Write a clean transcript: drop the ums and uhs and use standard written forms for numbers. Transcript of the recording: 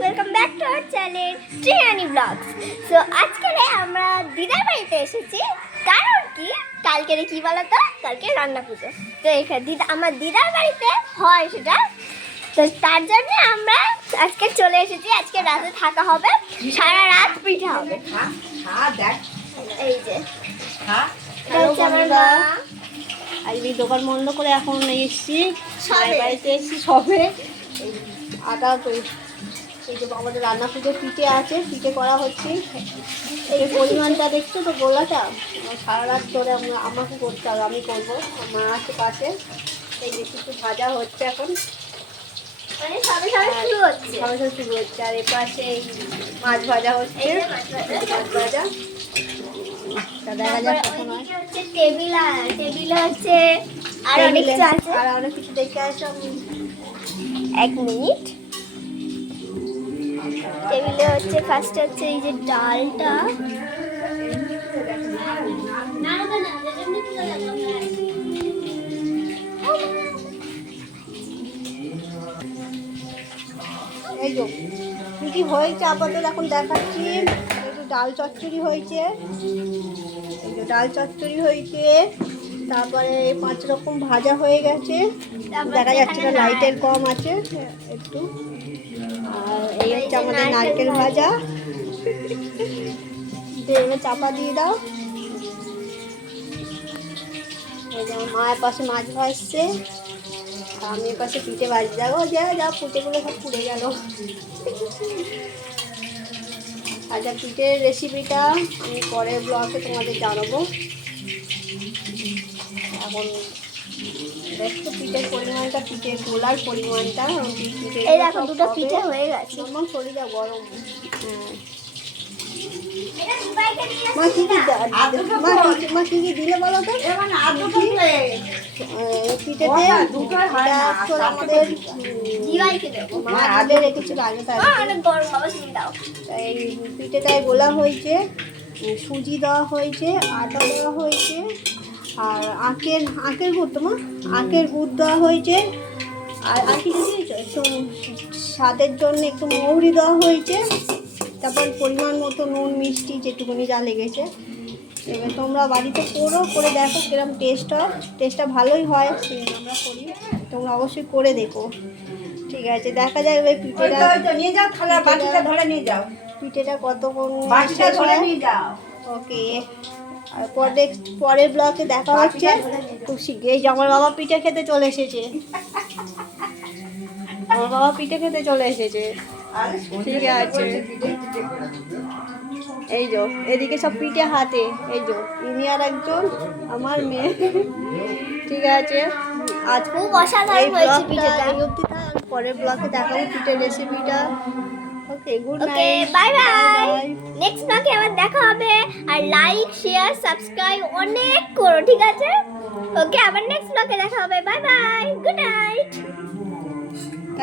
Welcome back to our channel Triyani vlogs. So আজকে আমরা দিদার বাড়িতে এসেছি, কারণ কি কালকে কি বলো তো, কালকে রান্না পুজো। তো এখানে আমার দিদার বাড়িতে হয় সেটা, তো তার জন্য আমরা আজকে চলে এসেছি। আজকে রাতে থাকা হবে, সারা রাত পিঠা হবে। এই যে আমার মা আজকে দোকান বন্ধ করে এখন এসেছি, বাড়িতে এসেছি সবে। আটা এই যে আমাদের রান্না পুজোর পিঠে আছে, পিঠে করা হচ্ছে। এই পরিমাণটা দেখছো তো, গোলাটা সারা রাত ধরে আমাকে করতে হবে, আমি করবো। মা আছে পাশে। এই যে কিছু ভাজা হচ্ছে এখন, মানে সবে শুরু হচ্ছে। আর এ পাশে এই মাছ ভাজা হচ্ছে, মাছ ভাজা। দেখা যাক কখন হয়। টেবিলে হচ্ছে আর অনেক কিছু আছে, আর অনেক কিছু দেখে আসো। এক মিনিট। টেবিলে হচ্ছে ফার্স্ট হচ্ছে এই যে ডালটা, এই যে কি কি হয়েছে আপাতত এখন দেখাচ্ছি। একটু ডাল চচ্চড়ি হয়েছে, এই যে ডাল চচ্চড়ি হয়েছে। তারপরে 5 রকম ভাজা হয়ে গেছে, দেখা যাচ্ছে না লাইটের কম আছে একটু। আর এই হচ্ছে আমাদের নারকেল ভাজা। চাপা দিয়ে দাও। এই যে মায়ের পাশে মাছ ভাজছে, আমি এর পাশে পিঠে ভাজি। যাবো যা পিঠেগুলো সব পুড়ে গেল। আচ্ছা, পিঠের রেসিপিটা আমি পরের ব্লগে তোমাদের জানাবো। এখন দেখছো পিঠের পরিমাণটা, পিঠের গোলার পরিমাণটা। এই দেখো দুটো পিঠে হয়ে গেছে। আমার শরীরটা গরম। মা কি কি দিলে বলো তো? পিঠেতে আমাদের মা দিলে রেখেছিল আগে। এই পিঠেটায় গোলা হয়েছে, সুজি দেওয়া হয়েছে, আটা দেওয়া হয়েছে, আর আখের গুড়। তোমার আখের গুড় দেওয়া হয়েছে। আর কি দিয়েছো? একটু স্বাদের জন্য একটু মৌরি দেওয়া হয়েছে। তারপর পরিমাণ মতো নুন মিষ্টি যেটুকুনি যা লেগেছে। এবার তোমরা বাড়িতে করে দেখো কিরম টেস্ট হয়। টেস্টটা ভালোই হয়, সেজন্য আমরা করি। তোমরা অবশ্যই করে দেখো। ঠিক আছে, দেখা যায় এবার পিঠেটা কতক্ষণ ওকে। আর পরের ব্লকে দেখা হচ্ছে খুব শীঘ্রই। যে আমার বাবা পিঠে খেতে চলে এসেছে, আমার বাবা পিঠে খেতে চলে এসেছে। ঠিক আছে, এই যো এদিকে সব পিঠে হাতে। এই যো ইনি আর একজন আমার মেয়ে। ঠিক আছে, আজ খুব অসাধারণ হয়েছে পিঠেটা। পরের ব্লগে দেখাবো পিঠের রেসিপিটা। Okay, good night, bye bye. Next ব্লগে আবার দেখা হবে। আর লাইক শেয়ার সাবস্ক্রাইব অনেক করো, ঠিক আছে? ওকে, আবার নেক্সট ব্লগে দেখা হবে। Bye bye, good night.